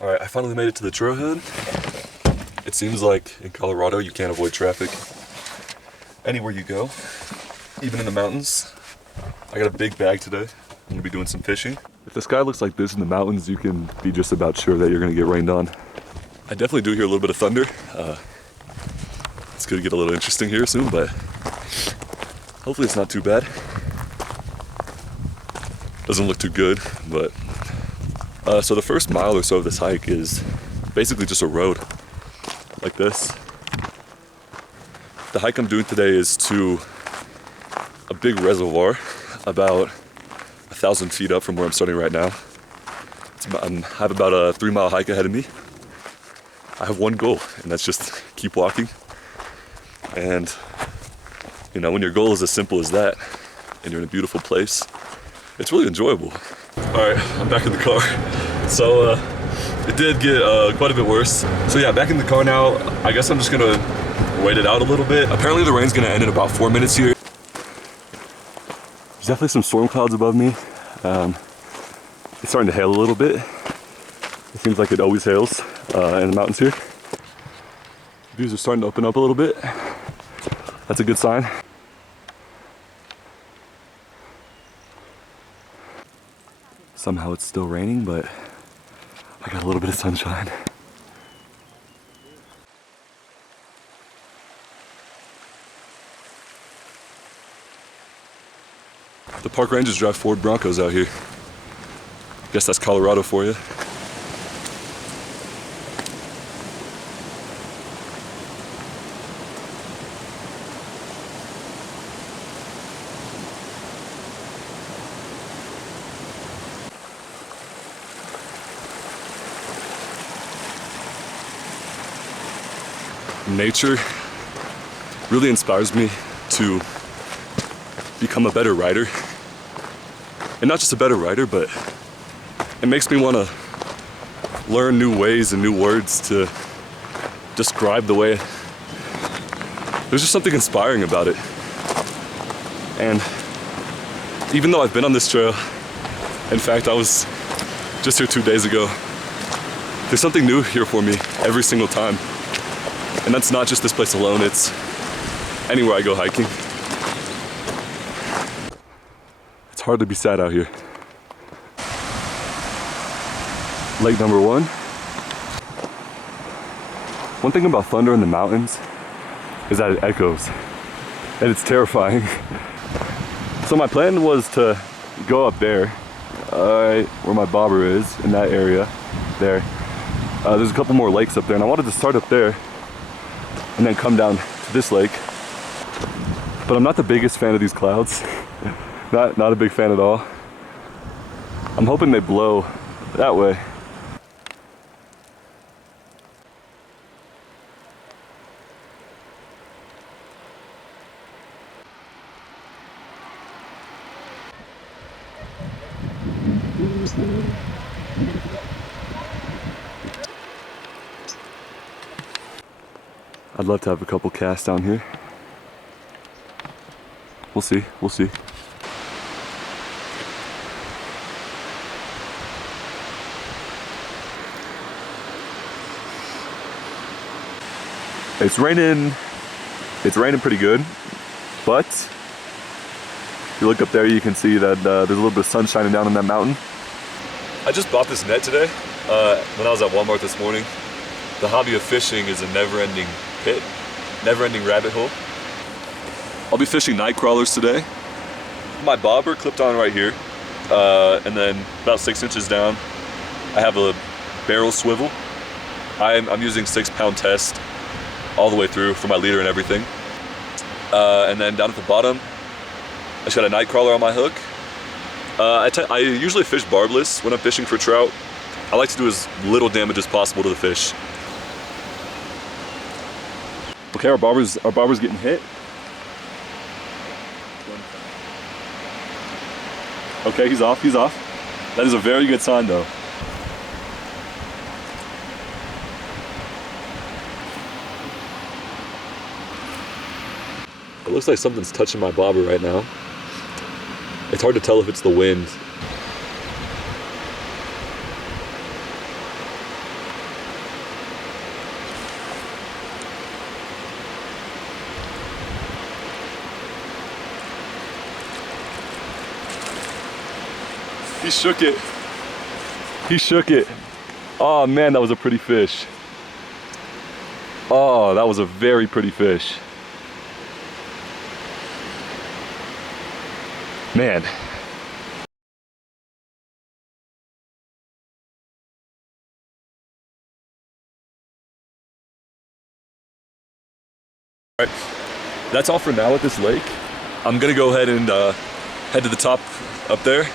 All right, I finally made it to the trailhead. It seems like in Colorado you can't avoid traffic anywhere you go, even in the mountains. I got a big bag today. I'm gonna be doing some fishing. If the sky looks like this in the mountains, you can be just about sure that you're gonna get rained on. I definitely do hear a little bit of thunder. It's gonna get a little interesting here soon, but hopefully it's not too bad. Doesn't look too good, but so the first mile or so of this hike is basically just a road like this. The hike I'm doing today is to a big reservoir about 1,000 feet up from where I'm starting right now. I have about a 3-mile hike ahead of me. I have one goal, and that's just keep walking. And you know, when your goal is as simple as that, and you're in a beautiful place, it's really enjoyable. All right, I'm back in the car. So it did get quite a bit worse. So yeah, back in the car now. I guess I'm just gonna wait it out a little bit. Apparently the rain's gonna end in about 4 minutes here. There's definitely some storm clouds above me. It's starting to hail a little bit. It seems like it always hails in the mountains here. Views are starting to open up a little bit. That's a good sign. Somehow it's still raining, but I got a little bit of sunshine. The park rangers drive Ford Broncos out here. Guess that's Colorado for you. Nature really inspires me to become a better writer. And not just a better writer, but it makes me want to learn new ways and new words to describe the way. There's just something inspiring about it. And even though I've been on this trail, in fact, I was just here 2 days ago, there's something new here for me every single time. And that's not just this place alone, it's anywhere I go hiking. It's hard to be sad out here. Lake number 1. One thing about thunder in the mountains is that it echoes, and it's terrifying. So my plan was to go up there, right where my bobber is, in that area there. There's a couple more lakes up there, and I wanted to start up there and then come down to this lake. But I'm not the biggest fan of these clouds. Not a big fan at all. I'm hoping they blow that way. I'd love to have a couple casts down here. We'll see, we'll see. It's raining pretty good, but if you look up there, you can see that there's a little bit of sun shining down on that mountain. I just bought this net today when I was at Walmart this morning. The hobby of fishing is a never-ending pit, never-ending rabbit hole. I'll be fishing night crawlers today. My bobber clipped on right here, and then about 6 inches down, I have a barrel swivel. I'm using 6-pound test all the way through for my leader and everything. And then down at the bottom, I just got a night crawler on my hook. I usually fish barbless when I'm fishing for trout. I like to do as little damage as possible to the fish. Okay, our bobber's getting hit. Okay, he's off. That is a very good sign though. It looks like something's touching my bobber right now. It's hard to tell if it's the wind. He shook it. He shook it. Oh man, that was a pretty fish. Oh, that was a very pretty fish. Man. All right, that's all for now at this lake. I'm gonna go ahead and head to the top up there.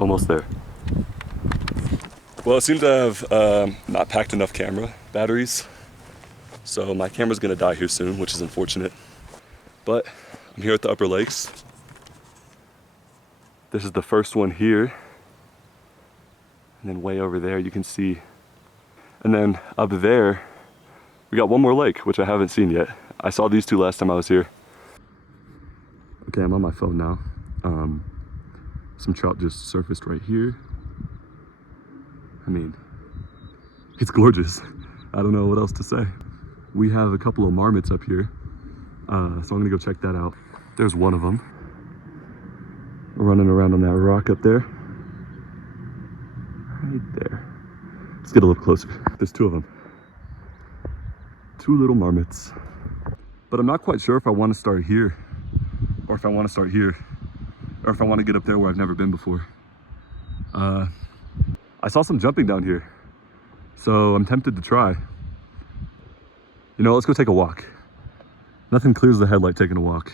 Almost there. Well, it seemed to have not packed enough camera batteries, so my camera's gonna die here soon, which is unfortunate. But I'm here at the upper lakes. This is the first one here, and then way over there you can see, and then up there we got one more lake, which I haven't seen yet. I saw these two last time I was here. Okay, I'm on my phone now. Some trout just surfaced right here. I mean, it's gorgeous. I don't know what else to say. We have a couple of marmots up here, so I'm gonna go check that out. There's one of them running around on that rock up there. Right there. Let's get a little closer. There's two of them. Two little marmots. But I'm not quite sure if I want to start here, or if I want to start here, or if I want to get up there where I've never been before. I saw some jumping down here, so I'm tempted to try. You know, let's go take a walk. Nothing clears the head like taking a walk.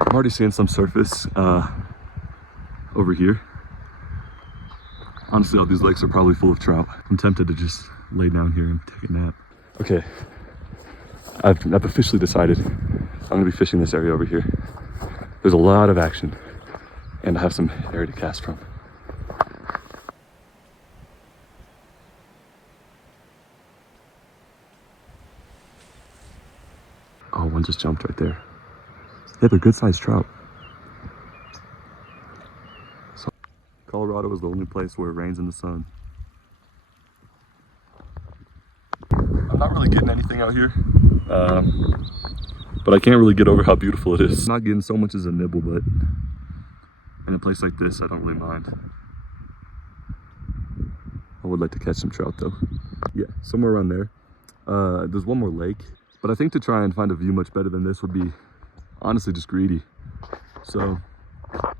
I'm already seeing some surface over here. Honestly, all these lakes are probably full of trout. I'm tempted to just lay down here and take a nap. Okay, I've officially decided I'm gonna be fishing this area over here. There's a lot of action, and I have some area to cast from. Oh, one just jumped right there. They have a good sized trout. So, Colorado is the only place where it rains in the sun. I'm not really getting anything out here, but I can't really get over how beautiful it is. I'm not getting so much as a nibble, but in a place like this, I don't really mind. I would like to catch some trout though. Yeah, somewhere around there. There's one more lake, but I think to try and find a view much better than this would be honestly just greedy. So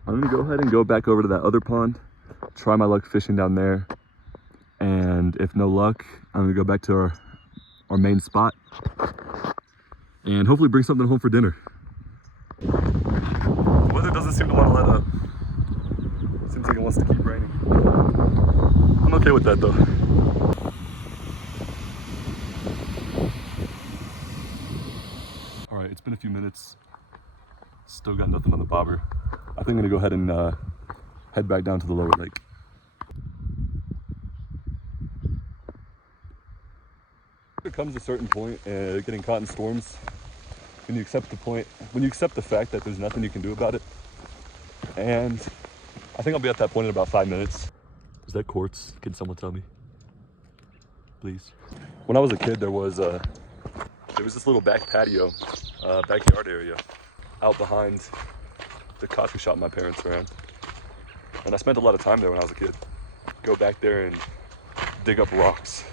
I'm gonna go ahead and go back over to that other pond, try my luck fishing down there, and if no luck, I'm gonna go back to our main spot and hopefully bring something home for dinner. The weather doesn't seem to want to let up. Seems like it wants to keep raining. I'm okay with that though. All right, it's been a few minutes. Still got nothing on the bobber. I think I'm gonna go ahead and head back down to the lower lake. There comes a certain point getting caught in storms when you accept the fact that there's nothing you can do about it. And I think I'll be at that point in about 5 minutes. Is that quartz? Can someone tell me? Please. When I was a kid, there was this little back patio, backyard area out behind the coffee shop my parents ran. And I spent a lot of time there when I was a kid. Go back there and dig up rocks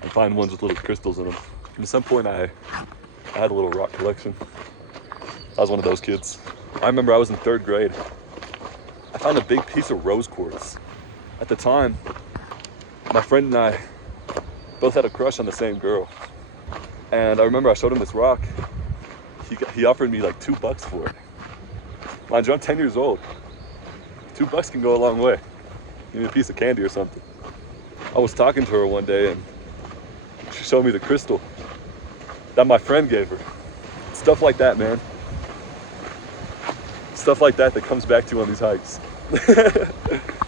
and find ones with little crystals in them. And at some point I had a little rock collection. I was one of those kids. I remember I was in 3rd grade. I found a big piece of rose quartz. At the time, my friend and I both had a crush on the same girl. And I remember I showed him this rock. He offered me like $2 for it. Mind you, I'm 10 years old. $2 can go a long way. Give me a piece of candy or something. I was talking to her one day and she showed me the crystal that my friend gave her. Stuff like that, man. Stuff like that that comes back to you on these hikes.